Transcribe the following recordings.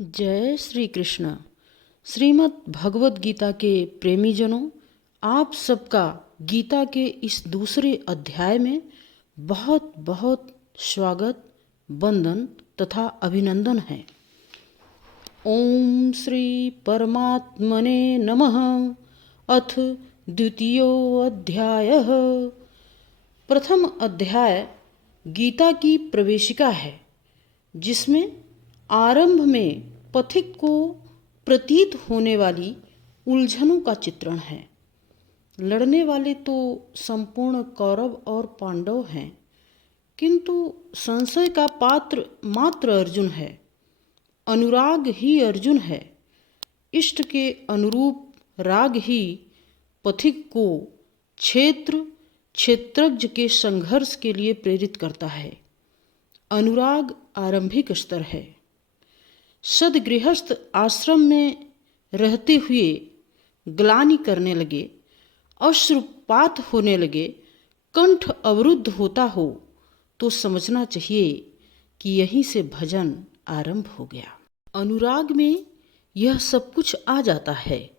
जय श्री कृष्ण। श्रीमद् भगवत गीता के प्रेमीजनों, आप सबका गीता के इस दूसरे अध्याय में बहुत बहुत स्वागत, वंदन तथा अभिनंदन है। ओम श्री परमात्मने नमः। अथ द्वितीयोऽध्यायः। प्रथम अध्याय गीता की प्रवेशिका है, जिसमें आरंभ में पथिक को प्रतीत होने वाली उलझनों का चित्रण है। लड़ने वाले तो संपूर्ण कौरव और पांडव हैं, किंतु संशय का पात्र मात्र अर्जुन है। अनुराग ही अर्जुन है। इष्ट के अनुरूप राग ही पथिक को क्षेत्रज्ञ के संघर्ष के लिए प्रेरित करता है। अनुराग आरंभिक स्तर है। सदगृहस्थ आश्रम में रहते हुए ग्लानि करने लगे, अश्रुपात होने लगे, कंठ अवरुद्ध होता हो तो समझना चाहिए कि यहीं से भजन आरंभ हो गया। अनुराग में यह सब कुछ आ जाता है।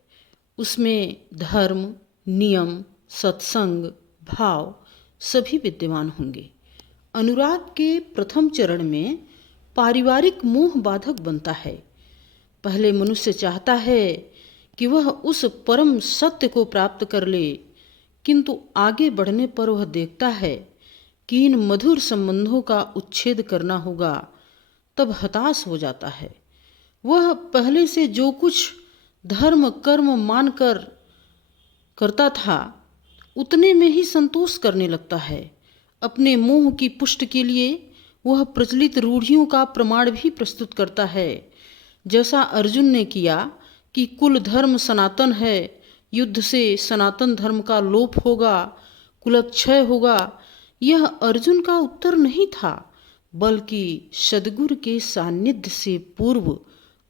उसमें धर्म, नियम, सत्संग, भाव सभी विद्यमान होंगे। अनुराग के प्रथम चरण में पारिवारिक मोह बाधक बनता है। पहले मनुष्य चाहता है कि वह उस परम सत्य को प्राप्त कर ले, किंतु आगे बढ़ने पर वह देखता है कि इन मधुर संबंधों का उच्छेद करना होगा। तब हताश हो जाता है। वह पहले से जो कुछ धर्म कर्म मानकर करता था, उतने में ही संतोष करने लगता है। अपने मोह की पुष्टि के लिए वह प्रचलित रूढ़ियों का प्रमाण भी प्रस्तुत करता है, जैसा अर्जुन ने किया कि कुल धर्म सनातन है, युद्ध से सनातन धर्म का लोप होगा, कुलक्षय होगा। यह अर्जुन का उत्तर नहीं था, बल्कि सद्गुरु के सान्निध्य से पूर्व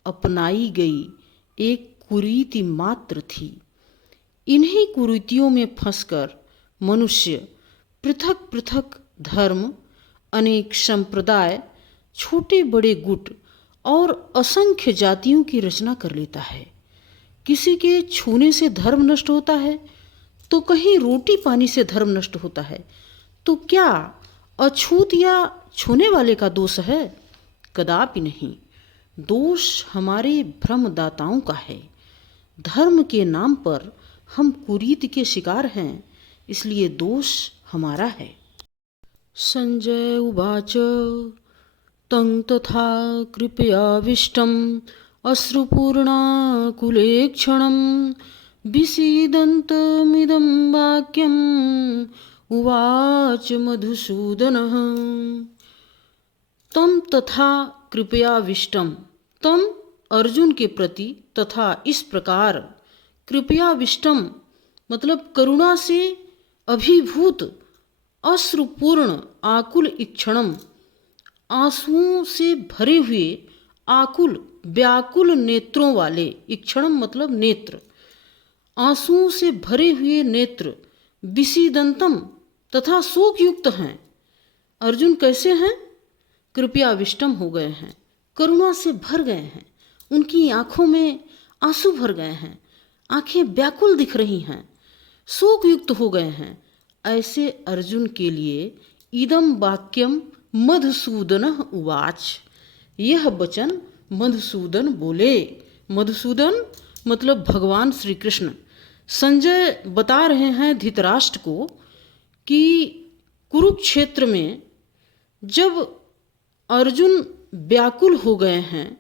अपनाई गई एक कुरीति मात्र थी। इन्हीं कुरीतियों में फंसकर मनुष्य पृथक पृथक धर्म, अनेक संप्रदाय, छोटे बड़े गुट और असंख्य जातियों की रचना कर लेता है। किसी के छूने से धर्म नष्ट होता है, तो कहीं रोटी पानी से धर्म नष्ट होता है। तो क्या अछूत या छूने वाले का दोष है? कदापि नहीं। दोष हमारे भ्रमदाताओं का है। धर्म के नाम पर हम कुरीति के शिकार हैं, इसलिए दोष हमारा है। संजय उवाच तं तथा कृपयाविष्टम् अश्रुपूर्णाकुलेक्षणं विषीदन्तमिदं वाक्यम् उवाच मधुसूदनः। तम तथा कृपयाविष्टम, तम अर्जुन के प्रति, तथा इस प्रकार, कृपयाविष्टम मतलब करुणा से अभिभूत, अश्रुपूर्ण आकुल इक्षणम आंसुओं से भरे हुए आकुल व्याकुल नेत्रों वाले, इक्षणम मतलब नेत्र, आंसुओं से भरे हुए नेत्र, विषीदंतम तथा शोक युक्त हैं। अर्जुन कैसे हैं? कृपयाविष्टम हो गए हैं, करुणा से भर गए हैं, उनकी आंखों में आंसू भर गए हैं, आंखें व्याकुल दिख रही हैं, शोक युक्त हो गए हैं। ऐसे अर्जुन के लिए इदम वाक्यम मधुसूदन उवाच, यह वचन मधुसूदन बोले। मधुसूदन मतलब भगवान श्री कृष्ण। संजय बता रहे हैं धृतराष्ट्र को कि कुरुक्षेत्र में जब अर्जुन व्याकुल हो गए हैं,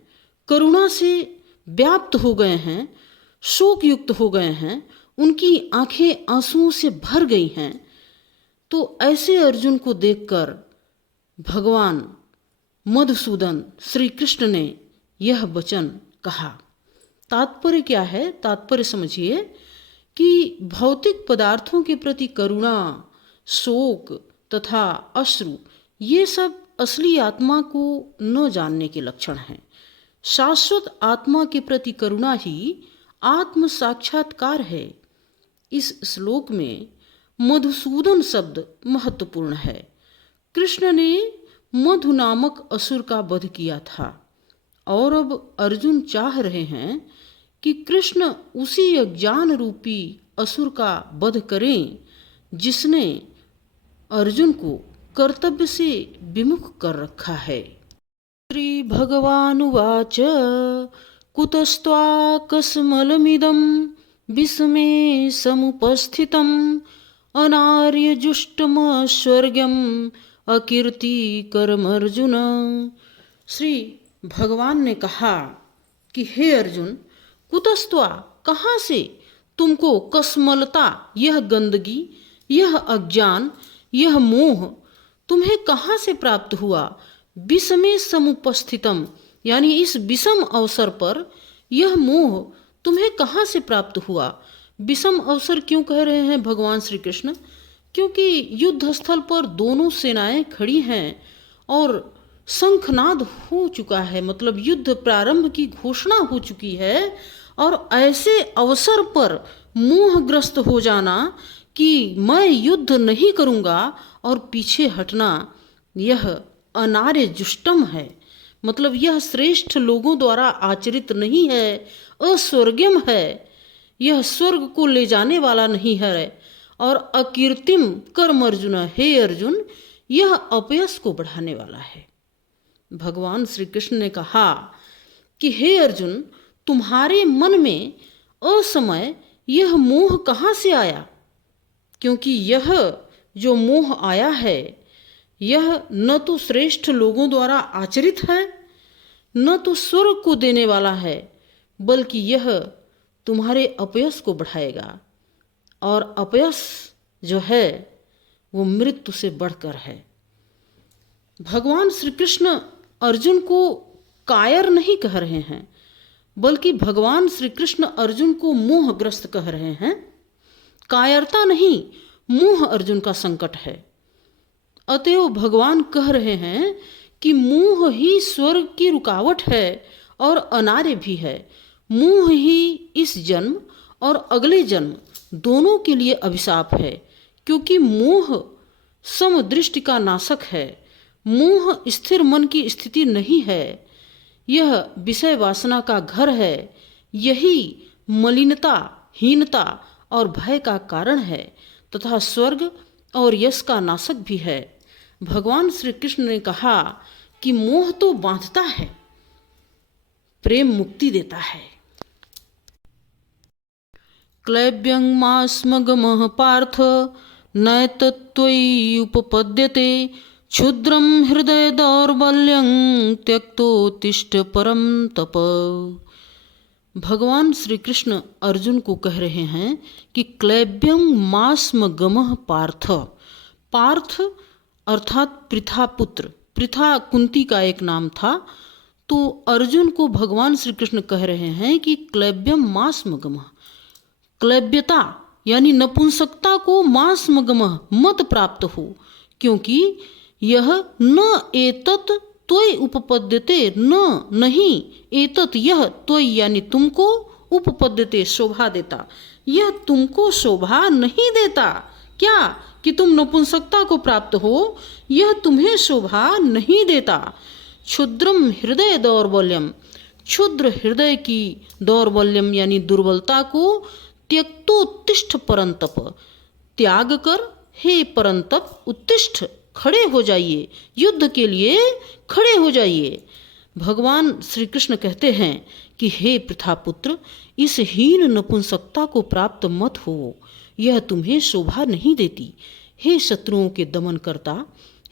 करुणा से व्याप्त हो गए हैं, शोक युक्त हो गए हैं, उनकी आंखें आंसुओं से भर गई हैं, तो ऐसे अर्जुन को देखकर भगवान मधुसूदन श्री कृष्ण ने यह वचन कहा। तात्पर्य क्या है? तात्पर्य समझिए कि भौतिक पदार्थों के प्रति करुणा, शोक तथा अश्रु, ये सब असली आत्मा को न जानने के लक्षण हैं। शाश्वत आत्मा के प्रति करुणा ही आत्म साक्षात्कार है। इस श्लोक में मधुसूदन शब्द महत्वपूर्ण है। कृष्ण ने मधु नामक असुर का वध किया था और अब अर्जुन चाह रहे हैं कि कृष्ण उसी अज्ञान रूपी असुर का वध करें जिसने अर्जुन को कर्तव्य से विमुख कर रखा है। श्री भगवानुवाच कुतस्त्वाकस्मलमिदं विषमे समुपस्थितम् अनार्यजुष्टमस्वर्ग्यम् अकीर्तिकरमर्जुन। श्री भगवान ने कहा कि हे अर्जुन, कुतस्त्वा कहाँ से तुमको कस्मलता, यह गंदगी, यह अज्ञान, यह मोह तुम्हें कहाँ से प्राप्त हुआ। विषमे समुपस्थितम यानी इस विषम अवसर पर यह मोह तुम्हें कहाँ से प्राप्त हुआ। विषम अवसर क्यों कह रहे हैं भगवान श्री कृष्ण? क्योंकि युद्ध स्थल पर दोनों सेनाएं खड़ी हैं और शंखनाद हो चुका है, मतलब युद्ध प्रारंभ की घोषणा हो चुकी है। और ऐसे अवसर पर मोहग्रस्त हो जाना कि मैं युद्ध नहीं करूँगा और पीछे हटना, यह अनार्य जुष्टम है। मतलब यह श्रेष्ठ लोगों द्वारा आचरित नहीं है, अस्वर्गम है, यह स्वर्ग को ले जाने वाला नहीं है। और अकीर्तिम कर्म अर्जुन, हे अर्जुन, यह अपयश को बढ़ाने वाला है। भगवान श्री कृष्ण ने कहा कि हे अर्जुन, तुम्हारे मन में असमय यह मोह कहाँ से आया? क्योंकि यह जो मोह आया है यह न तो श्रेष्ठ लोगों द्वारा आचरित है, न तो स्वर्ग को देने वाला है, बल्कि यह तुम्हारे अपयश को बढ़ाएगा। और अपयश जो है वो मृत्यु से बढ़कर है। भगवान श्री कृष्ण अर्जुन को कायर नहीं कह रहे हैं, बल्कि भगवान श्री कृष्ण अर्जुन को मोहग्रस्त कह रहे हैं। कायरता नहीं, मोह अर्जुन का संकट है। अतएव भगवान कह रहे हैं कि मोह ही स्वर्ग की रुकावट है और अनार्य भी है। मोह ही इस जन्म और अगले जन्म दोनों के लिए अभिशाप है, क्योंकि मोह समदृष्टि का नाशक है। मोह स्थिर मन की स्थिति नहीं है, यह विषय वासना का घर है। यही मलिनता, हीनता और भय का कारण है तथा स्वर्ग और यश का नाशक भी है। भगवान श्री कृष्ण ने कहा कि मोह तो बांधता है, प्रेम मुक्ति देता है। क्लैब्यं मास्मगमः पार्थ नैतत्त्वयि उपपद्यते क्षुद्रं हृदय दौर्बल्यं त्यक्तोत्तिष्ठ परम तप। भगवान श्री कृष्ण अर्जुन को कह रहे हैं कि क्लैब्यं मास्मगमः पार्थ। पार्थ अर्थात पृथा पुत्र, पृथा कुंती का एक नाम था। तो अर्जुन को भगवान श्री कृष्ण कह रहे हैं कि क्लैब्यं मास्मगमः, क्लैब्यता यानी नपुंसकता को मास्मगमः मत प्राप्त हो, क्योंकि यह न एतत् त्वयि उपपद्यते, न नहीं, एतत् यह त्वयि यानी तुमको, उपपद्यते शोभा देता, यह तुमको शोभा नहीं देता। क्या कि तुम नपुंसकता को प्राप्त हो, यह तुम्हें शोभा नहीं देता। क्षुद्रम हृदय दौर्बल्यम, क्षुद्र हृदय की दौर्बल्यम यानी दुर्बलता को त्यक्तोत्तिष्ठ परंतप, त्याग कर हे परंतप उत्तिष्ठ, खड़े हो जाइए, युद्ध के लिए खड़े हो जाइए। भगवान श्री कृष्ण कहते हैं कि हे पृथापुत्र, इस हीन नपुंसकता को प्राप्त मत हो, यह तुम्हें शोभा नहीं देती। हे शत्रुओं के दमन करता,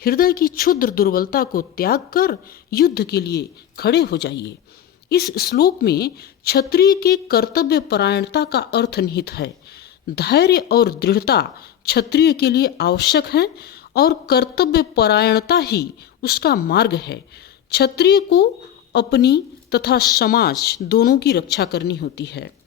हृदय की क्षुद्र दुर्बलता को त्याग कर युद्ध के लिए खड़े हो जाइए। इस श्लोक में क्षत्रिय के कर्तव्य परायणता का अर्थ निहित है। धैर्य और दृढ़ता क्षत्रिय के लिए आवश्यक है और कर्तव्य परायणता ही उसका मार्ग है। क्षत्रिय को अपनी तथा समाज दोनों की रक्षा करनी होती है।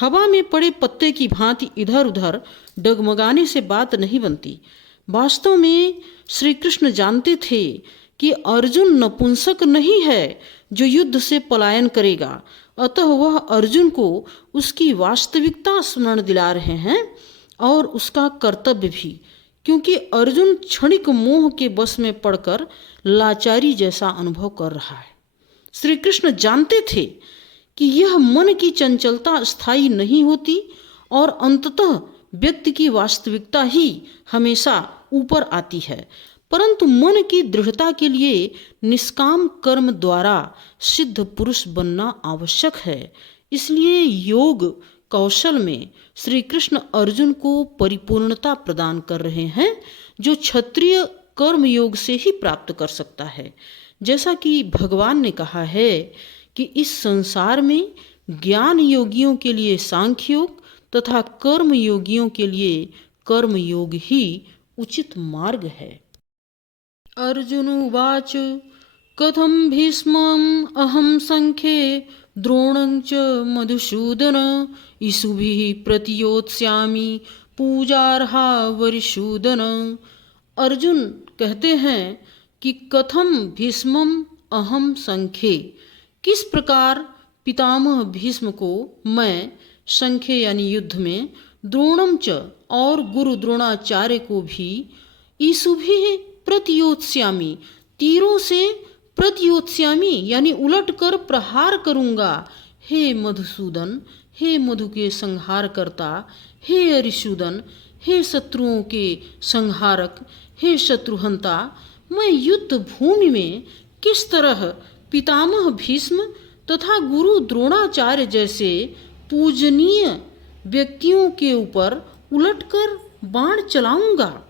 हवा में पड़े पत्ते की भांति इधर उधर डगमगाने से बात नहीं बनती। वास्तव में श्री कृष्ण जानते थे कि अर्जुन नपुंसक नहीं है जो युद्ध से पलायन करेगा, अतः वह अर्जुन को उसकी वास्तविकता स्मरण दिला रहे हैं और उसका कर्तव्य भी, क्योंकि अर्जुन क्षणिक मोह के वश में पड़कर लाचारी जैसा अनुभव कर रहा है। श्री कृष्ण जानते थे कि यह मन की चंचलता स्थायी नहीं होती और अंततः व्यक्ति की वास्तविकता ही हमेशा ऊपर आती है, परंतु मन की दृढ़ता के लिए निष्काम कर्म द्वारा सिद्ध पुरुष बनना आवश्यक है। इसलिए योग कौशल में श्री कृष्ण अर्जुन को परिपूर्णता प्रदान कर रहे हैं, जो क्षत्रिय कर्म योग से ही प्राप्त कर सकता है। जैसा कि भगवान ने कहा है कि इस संसार में ज्ञान योगियों के लिए सांख्य योग तथा कर्म योगियों के लिए कर्म योग ही उचित मार्ग है। अर्जुन उवाच कथं भीष्मम् अहं संख्ये द्रोणं च मधुसूदन इषुभिः प्रतियोत्स्यामि पूजार्हा वरिसूदन। अर्जुन कहते हैं कि कथम भीष्मम् अहं संख्ये, किस प्रकार पितामह भीष्म को मैं संख्ये यानी युद्ध में, द्रोणम च और गुरु द्रोणाचार्य को भी, ईशुभिः प्रतियोत्स्यामि तीरों से, प्रतियोत्स्यामि यानी उलट कर प्रहार करूंगा। हे मधुसूदन, हे मधु के संहार करता, हे अरिसूदन, हे शत्रुओं के संहारक, हे शत्रुहंता, मैं युद्ध भूमि में किस तरह पितामह भीष्म तथा गुरु द्रोणाचार्य जैसे पूजनीय व्यक्तियों के ऊपर उलटकर बाण चलाऊंगा।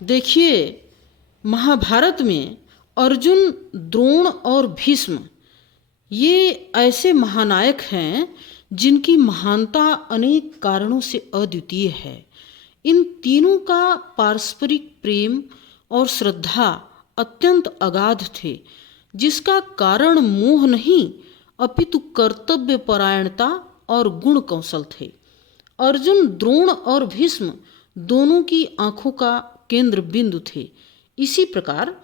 देखिए, महाभारत में अर्जुन, द्रोण और भीष्म ये ऐसे महानायक हैं जिनकी महानता अनेक कारणों से अद्वितीय है। इन तीनों का पारस्परिक प्रेम और श्रद्धा अत्यंत अगाध थे, जिसका कारण मोह नहीं अपितु कर्तव्य परायणता और गुण कौशल थे। अर्जुन, द्रोण और भीष्म दोनों की आंखों का केंद्र बिंदु थे। इसी प्रकार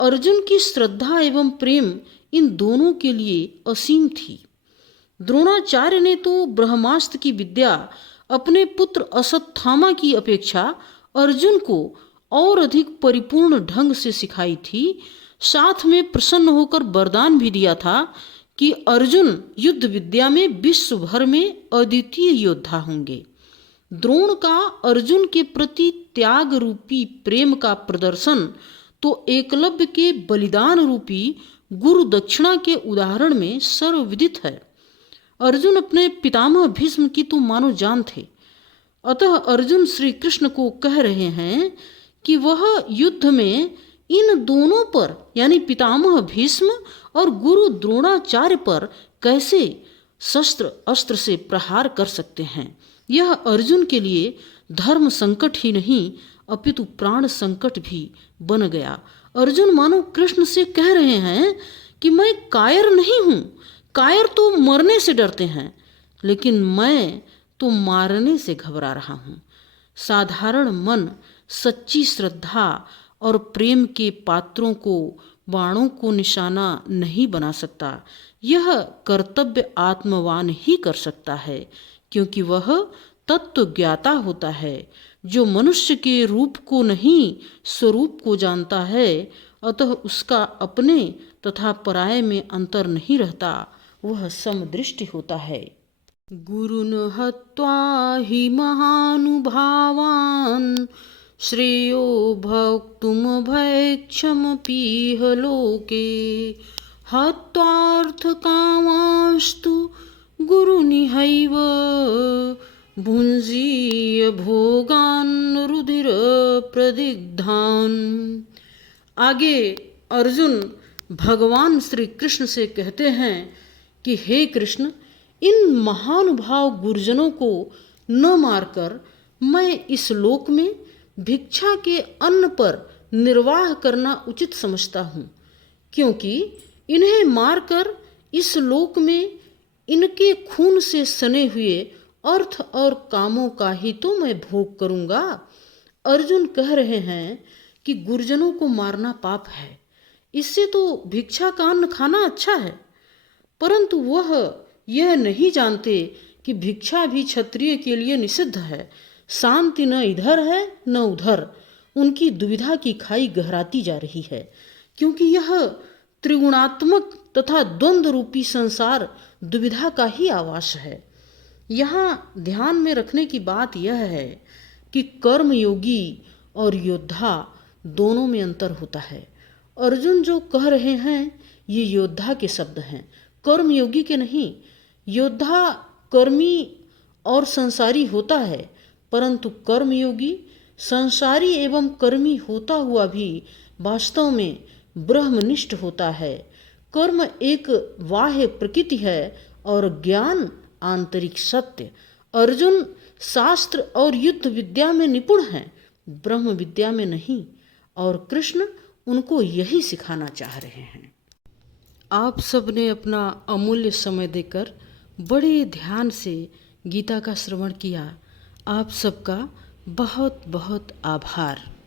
अर्जुन की श्रद्धा एवं प्रेम इन दोनों के लिए असीम थी। द्रोणाचार्य ने तो ब्रह्मास्त्र की विद्या अपने पुत्र अश्वत्थामा की अपेक्षा अर्जुन को और अधिक परिपूर्ण ढंग से सिखाई थी। साथ में प्रसन्न होकर वरदान भी दिया था कि अर्जुन युद्ध विद्या में विश्व भर में अद्वितीय योद्धा होंगे। द्रोण का अर्जुन के प्रति त्याग रूपी प्रेम का प्रदर्शन तो एकलव्य के बलिदान रूपी गुरु दक्षिणा के उदाहरण में सर्वविदित है। अर्जुन अपने पितामह भीष्म की तो मानो जान थे। अतः अर्जुन श्री कृष्ण को कह रहे हैं कि वह युद्ध में इन दोनों पर यानी पितामह भीष्म और गुरु द्रोणाचार्य पर कैसे शस्त्र अस्त्र से प्रहार कर सकते हैं। यह अर्जुन के लिए धर्म संकट ही नहीं अपितु प्राण संकट भी बन गया। अर्जुन मानो कृष्ण से कह रहे हैं कि मैं कायर नहीं हूँ। कायर तो मरने से डरते हैं, लेकिन मैं तो मारने से घबरा रहा हूँ। साधारण मन सच्ची श्रद्धा और प्रेम के पात्रों को बाणों को निशाना नहीं बना सकता। यह कर्तव्य आत्मवान ही कर सकता है, क्योंकि वह तत्व ज्ञाता होता है जो मनुष्य के रूप को नहीं स्वरूप को जानता है। अतः उसका अपने तथा पराये में अंतर नहीं रहता, वह समदृष्टि होता है। गुरुन् हत्वा हि महानुभावान् श्रेयो भोक्तुमभैक्षमपीह लोके हत्वार्थकामांस्तु गुरुनिहैव भुञ्जीय भोगान् रुधिर प्रदिग्धान्। आगे अर्जुन भगवान श्री कृष्ण से कहते हैं कि हे कृष्ण, इन महानुभाव गुरुजनों को न मारकर मैं इस लोक में भिक्षा के अन्न पर निर्वाह करना उचित समझता हूँ, क्योंकि इन्हें मारकर इस लोक में इनके खून से सने हुए अर्थ और कामों का ही तो मैं भोग करूँगा। अर्जुन कह रहे हैं कि गुरुजनों को मारना पाप है, इससे तो भिक्षा का अन्न खाना अच्छा है, परंतु वह यह नहीं जानते कि भिक्षा भी क्षत्रिय के लिए निषिद्ध है। शांति न इधर है न उधर, उनकी दुविधा की खाई गहराती जा रही है, क्योंकि यह त्रिगुणात्मक तथा द्वंद्व रूपी संसार दुविधा का ही आवास है। यहाँ ध्यान में रखने की बात यह है कि कर्मयोगी और योद्धा दोनों में अंतर होता है। अर्जुन जो कह रहे हैं ये योद्धा के शब्द हैं, कर्मयोगी के नहीं। योद्धा कर्मी और संसारी होता है, परंतु कर्मयोगी संसारी एवं कर्मी होता हुआ भी वास्तव में ब्रह्मनिष्ठ होता है। कर्म एक बाह्य प्रकृति है और ज्ञान आंतरिक सत्य। अर्जुन शास्त्र और युद्ध विद्या में निपुण हैं, ब्रह्म विद्या में नहीं, और कृष्ण उनको यही सिखाना चाह रहे हैं। आप सब ने अपना अमूल्य समय देकर बड़े ध्यान से गीता का श्रवण किया। आप सबका बहुत बहुत आभार।